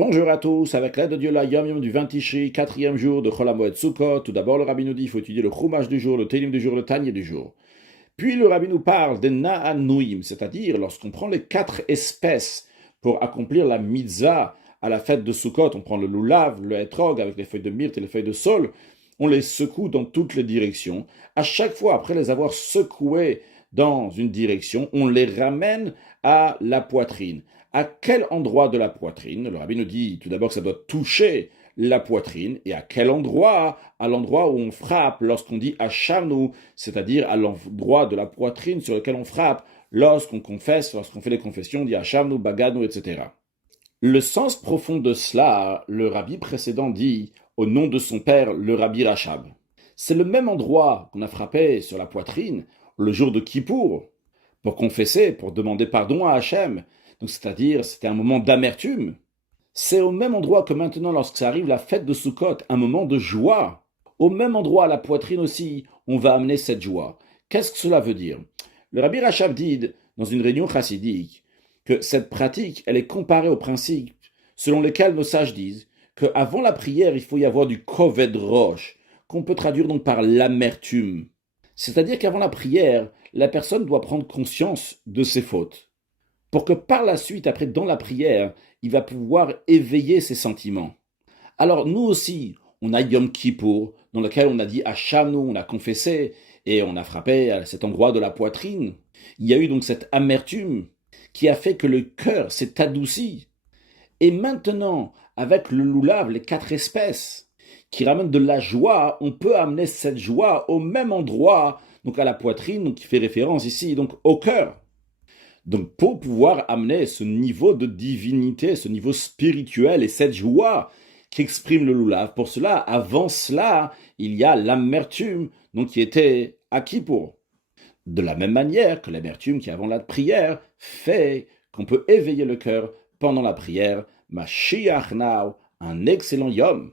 Bonjour à tous, avec l'aide de Dieu, la Yom Yom du 20 Tishri, quatrième jour de Chol HaMoed Sukkot. Tout d'abord, le Rabbi nous dit qu'il faut étudier le Chumash du jour, le Télim du jour, le Tanya du jour. Puis le Rabbi nous parle des Na'anuim, c'est-à-dire lorsqu'on prend les 4 espèces pour accomplir la mitzvah à la fête de Sukkot, on prend le lulav, le etrog avec les feuilles de myrte et les feuilles de saule, on les secoue dans toutes les directions. À chaque fois, après les avoir secoués dans une direction, on les ramène à la poitrine. À quel endroit de la poitrine? Le Rabbi nous dit tout d'abord que ça doit toucher la poitrine. Et à quel endroit? À l'endroit où on frappe lorsqu'on dit Acharnu, c'est-à-dire à l'endroit de la poitrine sur lequel on frappe lorsqu'on confesse, lorsqu'on fait les confessions, on dit Acharnu, Baganu, etc. Le sens profond de cela, le Rabbi précédent dit au nom de son père, le Rabbi Rachab. C'est le même endroit qu'on a frappé sur la poitrine le jour de Kippour pour confesser, pour demander pardon à Hachem. Donc, c'est-à-dire, c'était un moment d'amertume. C'est au même endroit que maintenant, lorsque ça arrive la fête de Sukkot, un moment de joie. Au même endroit, à la poitrine aussi, on va amener cette joie. Qu'est-ce que cela veut dire? Le Rabbi Rachab dit, dans une réunion chassidique, que cette pratique, elle est comparée au principe selon lequel nos sages disent qu'avant la prière, il faut y avoir du koved rosh, qu'on peut traduire donc par l'amertume. C'est-à-dire qu'avant la prière, la personne doit prendre conscience de ses fautes, pour que par la suite, après, dans la prière, il va pouvoir éveiller ses sentiments. Alors nous aussi, on a Yom Kippour, dans lequel on a dit Hachamnu, on a confessé, et on a frappé à cet endroit de la poitrine. Il y a eu donc cette amertume qui a fait que le cœur s'est adouci. Et maintenant, avec le lulav, les 4 espèces, qui ramènent de la joie, on peut amener cette joie au même endroit, donc à la poitrine, donc qui fait référence ici, donc au cœur. Donc pour pouvoir amener ce niveau de divinité, ce niveau spirituel et cette joie qu'exprime le lulav, pour cela, avant cela, il y a l'amertume donc qui était à Kippour. De la même manière que l'amertume qui est avant la prière fait qu'on peut éveiller le cœur pendant la prière. Mashiach now, un excellent yom.